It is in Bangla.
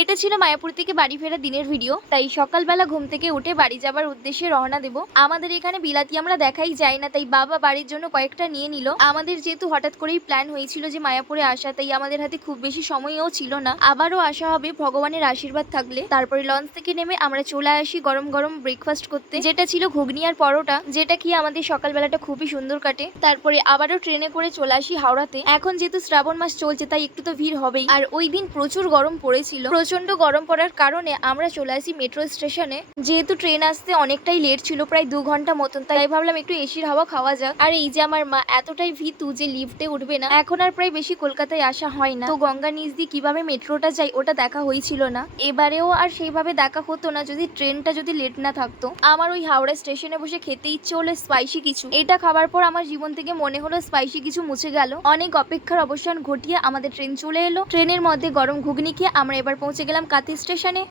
এটা ছিল মায়াপুর থেকে বাড়ি ফেরা দিনের ভিডিও। তাই সকালবেলা ঘুম থেকে উঠে বাড়ি যাবার উদ্দেশ্যে রওনা দেব। আমাদের এখানে বিলাতি আমরা দেখাই যায় না, তাই বাবা বাড়ির জন্য কয়েকটা নিয়ে নিল। আমাদের যেহেতু হঠাৎ করেই প্ল্যান হয়েছিল যে মায়াপুরে আসা, তাই আমাদের হাতে খুব বেশি সময়ও ছিল না। আবারও আসা হবে ভগবানের আশীর্বাদ থাকলে। তারপরে লঞ্চ থেকে নেমে আমরা চলে আসি গরম গরম ব্রেকফাস্ট করতে, যেটা ছিল ঘুগনি আর পরোটা, যেটা খেয়ে আমাদের সকালবেলাটা খুবই সুন্দর কাটে। তারপরে আবারও ট্রেনে করে চলে আসি হাওড়াতে। এখন যেহেতু শ্রাবণ মাস চলছে, তাই একটু তো ভিড় হবেই। আর ওই দিন প্রচুর গরম পড়েছিল। প্রচন্ড গরম পড়ার কারণে আমরা চলে আসি মেট্রো স্টেশনে। যেহেতু ট্রেন আসতে অনেকটাই লেট ছিল, প্রায় 2 ঘন্টা মতন, তাই ভাবলাম একটু এসির হাওয়া খাওয়া যাক। আর এই যে আমার মা এতটাই ভীতু যে লিফটে উঠবে না। এখন আর প্রায় বেশি কলকাতায় আসা হয় না, তো গঙ্গা নিচ দিয়ে কিভাবে মেট্রোটা যায় ওটা দেখা হয়েছিল না। এবারেও আর সেইভাবে দেখা হতো না যদি ট্রেনটা যদি লেট না থাকতো। আমার ওই হাওড়া স্টেশনে বসে খেতে ইচ্ছে হলো স্পাইসি কিছু। এটা খাবার পর আমার জীবন থেকে মনে হলো স্পাইসি কিছু মুছে গেল। অনেক অপেক্ষার অবসান ঘটিয়ে আমাদের ট্রেন চলে এলো। ট্রেনের মধ্যে গরম ঘুগনি খেয়ে আমরা এবার পৌঁছে গেলাম কাতি স্টেশনে।